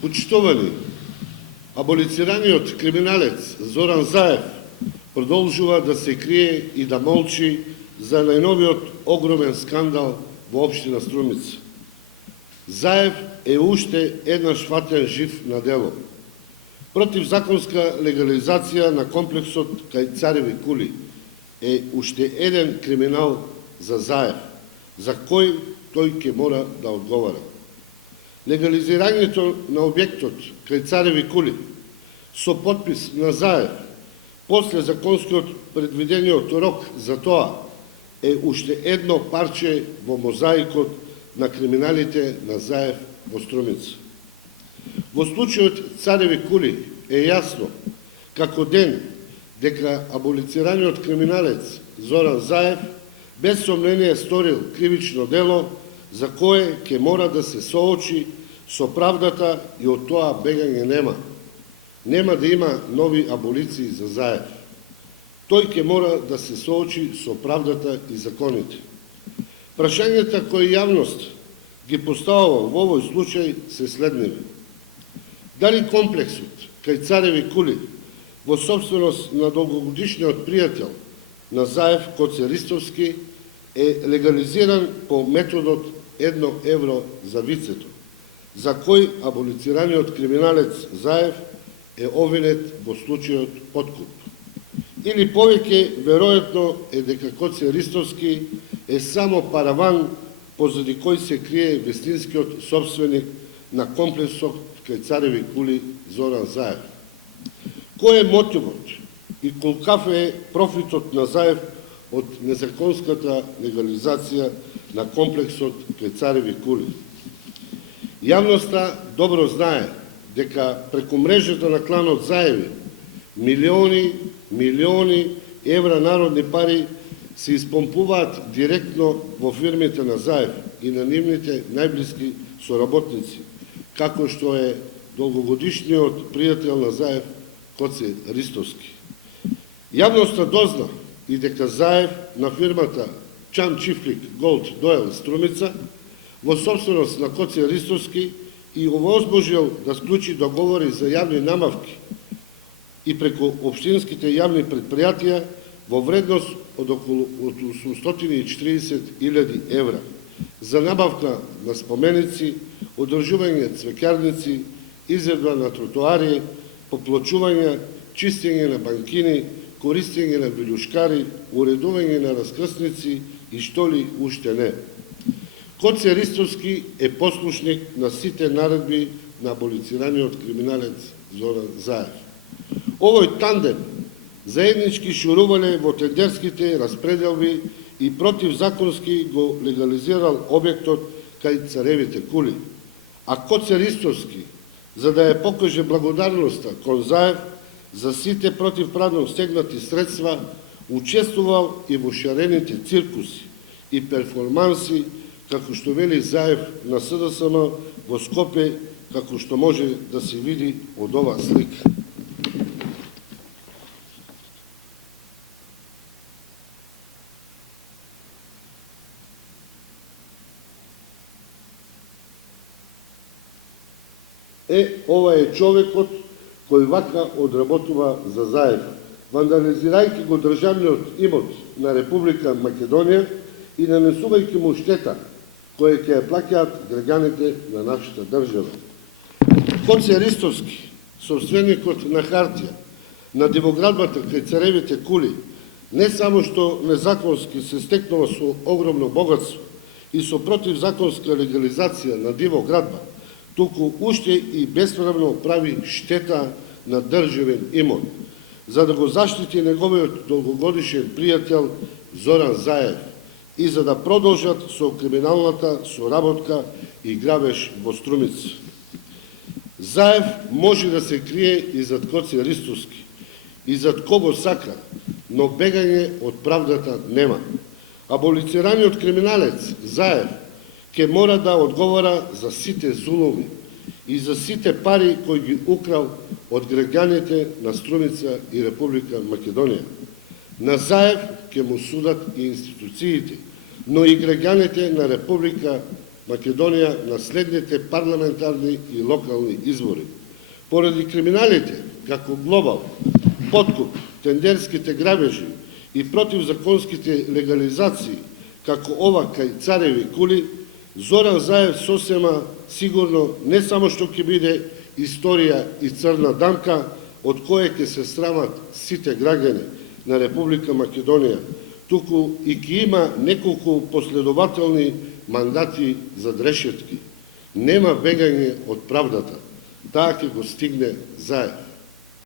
Почитувани, аболицираниот криминалец Зоран Заев продолжува да се крие и да молчи за најновиот огромен скандал во општина Струмица. Заев е уште еднаш фатен жив на дело. Противзаконска легализација на комплексот кај Цареви кули е уште еден криминал за Заев, за кој тој ќе мора да одговара. Легализирањето на објектот кај Цареви кули со подпис на Заев после законскиот предвидениот рок за тоа е уште едно парче во мозаикот на криминалите на Заев во Струмица. Во случајот Цареви кули е јасно како ден дека аболицираниот криминалец Зоран Заев без сомнение сторил кривично дело за кое ќе мора да се соочи со правдата и од тоа бегање нема. Нема да има нови аболиции за Заев. Тој ќе мора да се соочи со правдата и законите. Прашањата кои јавност ги поставува во овој случај се следниви. Дали комплексот кај Цареви кули во собственост на долгогодишниот пријател на Заев Коце Ристовски е легализиран по методот 1 евро за вицето, за кој аболицираниот криминалец Заев е обвинет во случајот подкуп. Или повеќе веројатно е дека Коце Ристовски е само параван позади кој се крие вистинскиот собственик на комплексот кај Цареви кули Зоран Заев. Кој е мотивот и колкав е профитот на Заев од незаконската легализација на комплексот кај Цареви кули? Јавноста добро знае дека преку мрежата на кланот Заеви милиони евра народни пари се испомпуваат директно во фирмите на Заев и на нивните најблиски соработници, како што е долгогодишниот пријател на Заев Коце Ристовски. Јавноста дозна и дека Заев на фирмата Чан Чифлик Голд Доел Струмица во собственост на Коце Ристовски и овозможил да склучи договори за јавни намавки и преку општинските јавни предпријатија во вредност од околу 840.000 евра за набавка на споменици, одржување цвеќарници, изредба на тротоари, поплочување, чистење на банкини, користење на билјушкари, уредување на раскрсници и што ли уште не. Коце Ристовски е послушник на сите наредби на аболицираниот криминалец Зоран Заев. Овој тандем заеднички шурувале во тендерските распределби и противзаконски го легализирал објектот кај Царевите кули. А Коце Ристовски, за да ја покаже благодарноста кон Заев за сите противправно стегнати средства, учествувал и во шарените циркуси и перформанси, како што вели Заев на СДСМ во Скопје, како што може да се види од ова слика. Ова е човекот кој вака одработува за Заев, вандализирајќи го државниот имот на Република Македонија и нанесувајќи му штета, која ќе ја плаќаат граѓаните на нашата држава. Коце Ристовски, собственикот на хартија, на дивоградбата кај Царевите кули, не само што незаконски се стекнува со огромно богатство и со противзаконска легализација на дивоградба, туку уште и бесправно прави штета на државен имот, за да го заштити неговиот долгогодишен пријател Зоран Заев и за да продолжат со криминалната соработка и грабеж во Струмица. Заев може да се крие и зад Коце Ристовски, и зад кого сака, но бегање од правдата нема. Аболицираниот криминалец Заев ќе мора да одговара за сите зулуми и за сите пари кои ги украл од граѓаните на Струмица и Република Македонија. На Заев ќе му судат и институциите, но и граѓаните на Република Македонија на следните парламентарни и локални избори. Поради криминалите, како глобал, подкуп, тендерските грабежи и противзаконските легализации, како ова кај Цареви кули, Зоран Заев сосема сигурно не само што ќе биде историја и црна дамка, од која ќе се срамат сите граѓани на Република Македонија, туку и ќе има неколку последователни мандати за решетки. Нема бегање од правдата. Таа ќе го стигне Заев.